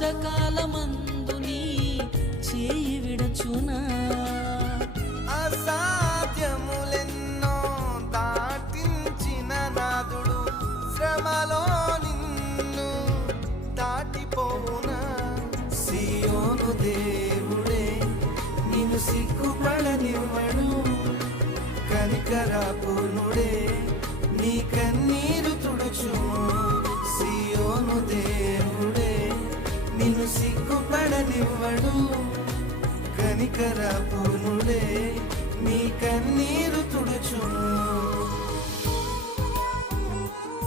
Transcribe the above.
కష్టకాలమందు నీ చేయి విడచునా అసాధ్యములెన్నో దాటించిన నాదుడు శ్రమలో నిన్ను దాటిపోవునా సియోను దేవుడే నిన్ను సిగ్గుపడనివ్వడు కనికరాపూర్ణుడే నీ కన్నీరు తుడుచును సియోను దేవుడే నిన్ను సిగ్గుపడనివ్వడు కనికరాపూర్ణుడే నీ కన్నీరు తుడుచును